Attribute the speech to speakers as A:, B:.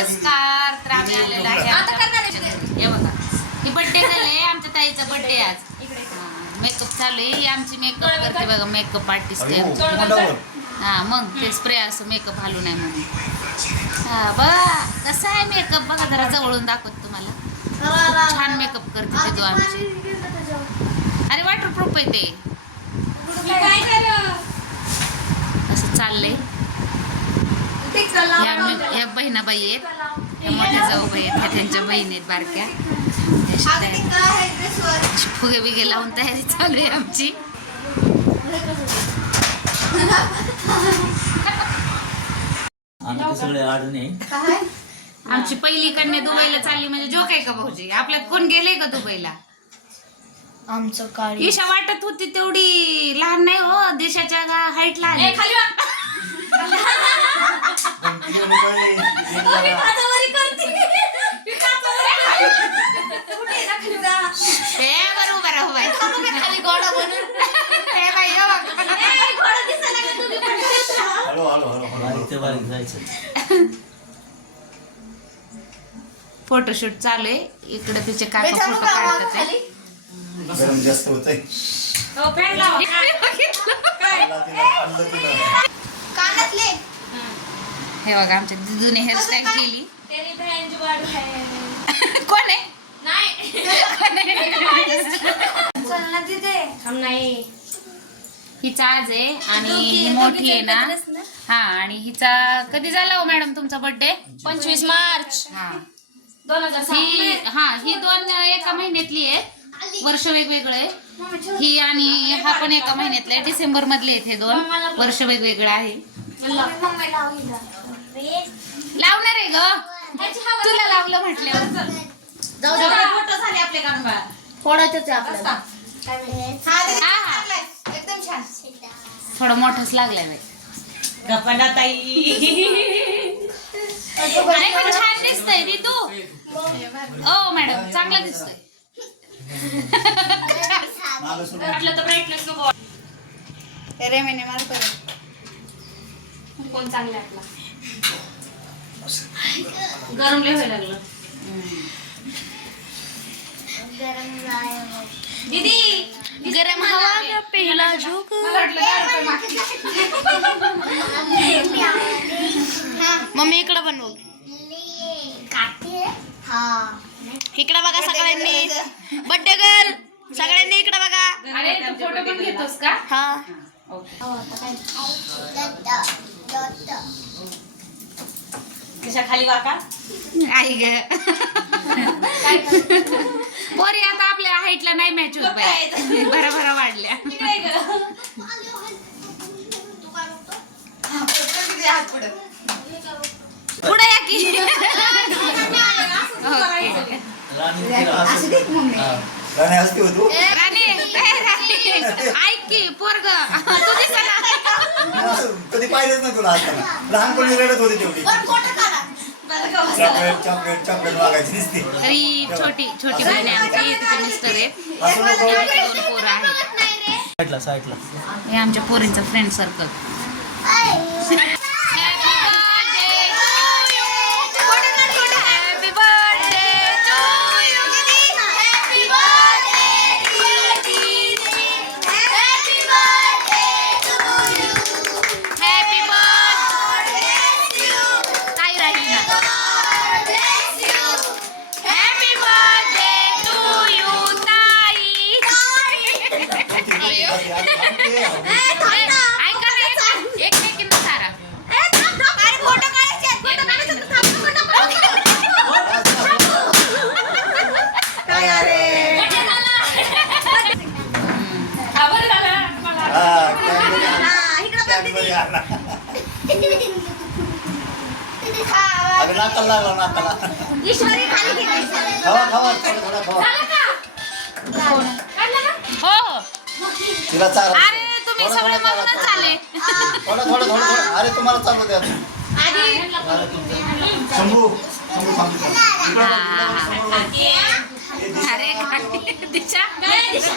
A: नमस्कार तर आम्ही आलेलो आहे
B: आता करणार आहे
A: आमच्या- हे बघा. ही बर्थडे झाले आमच्या ताईचा बर्थडे आज. मेकअप चालू आहे. ही आमची मेकअप करते बघा मेकअप आर्टिस्ट आहे. हा मग ते स्प्रे असं मेकअप घालू नये म्हणून. हा बघा कसा आहे मेकअप बघा जरा जवळून दाखवत तुम्हाला. छान मेकअप करते तू आमची. अरे वॉटरप्रूफ आहे ते
B: काय करू?
A: असं चाललंय
B: ते कला-
A: या बहिणाबाई आहेत. या मोठ्या जाऊबाई आहेत. त्यांच्या बहिणी आहेत बारक्या.
B: काय
A: फुगे बिगे लावून तयारी चालू आहे आमची.
B: काय?
A: आमची पहिली कन्या दुबईला चालली म्हणजे जोक आहे का भाऊजी? आपल्यात कोण गेले का दुबईला?
B: आमचं काळी
A: ईशा वाटत होती तेवढी लहान नाही हो. देशाच्या हाईटला आली. फोटोशूट चालू आहे. इकडे तिचे काका
B: बेटा,
A: फोटो काढतात
C: जास्त
B: हो,
C: तिला
B: कानातले
A: हे बघा आमच्या दिदूने हेअरस्टाईल? केली.
B: तेरी बहन जुगाड है.
A: कोण आहे?
B: नाही. चल ना तिथे हम नाही.
A: हिचा आज आहे आणि ही मोठी आहे ना. हा आणि हिचा कधी झाला हो मॅडम तुमचा बर्थडे
B: पंचवीस मार्च.
A: हा.
B: दोन हजार
A: ही हा ही दोन एका महिन्यातली आहे. वर्ष वेगवेगळं आहे. ही आणि हा पण एका महिन्यातला आहे. डिसेंबर मधले आहेत हे दोन. वर्ष वेगवेगळं आहे. लावणार आहे ग. तुला लावलं म्हटल्यावर.
B: जाऊ दे. फोटो झाले आपले काढून फोडायचंच आहे आपल्याला.
A: हा, हा.
B: एकदम छान.
A: थोडं मोठंच लागलाय बाई.
D: गप्पा ताई
A: अरे पण छान दिसतंय रे तू. ओ मॅडम चांगलं दिसतंय.
B: वाटलं तर ब्राईटनेस नको.
E: रे महिने मारतो
B: कोण चांगला आपला? गरम लय व्हायला लागलं. दीदी
A: गरम हवा. पहिला झोक.
E: मम्मी इकडं बघ इकडं बघा सगळ्यांनी. बड्डे गर्ल सगळ्यांनी इकडं बघा.
A: अरे तू फोटो पण घेतोस का?
E: हा.
D: कशा खाली वाका?
A: आई ग. पोरी आता आपल्या हाईटला नाही मॅच होत बाई. भरा भरा वाढल्या. पुढे या की.
C: हा. हो
A: ऐक की पोरग.
C: कधी पाहिलंच नाही तुला लहानपणी रडत होती तेवढी. चॉकलेट चॉकलेट चॉकलेट मागायची दिसते.
A: तर छोटी छोटी बहीण आहे आमची तिचे मिस्टर आहेत
C: असं नको.
A: आमचे दोन पोरं आहेत.
C: साईडला साईडला
A: हे आमच्या पोरींचं फ्रेंड सर्कल
C: आणा. अगं नाकाला लागला नाकाला खावा खावा थोडं थोडं खावा
A: हो हो
C: तिला चाल
A: अरे तुम्ही सगळे मधूनच आले
C: थोडं थोडं थोडं थोडं अरे तुम्हाला चालू द्या शंभू शंभू थांबू इकडं बघ, इकडं बघ, समोर बघ. दिशा.
A: अरे काय दिशा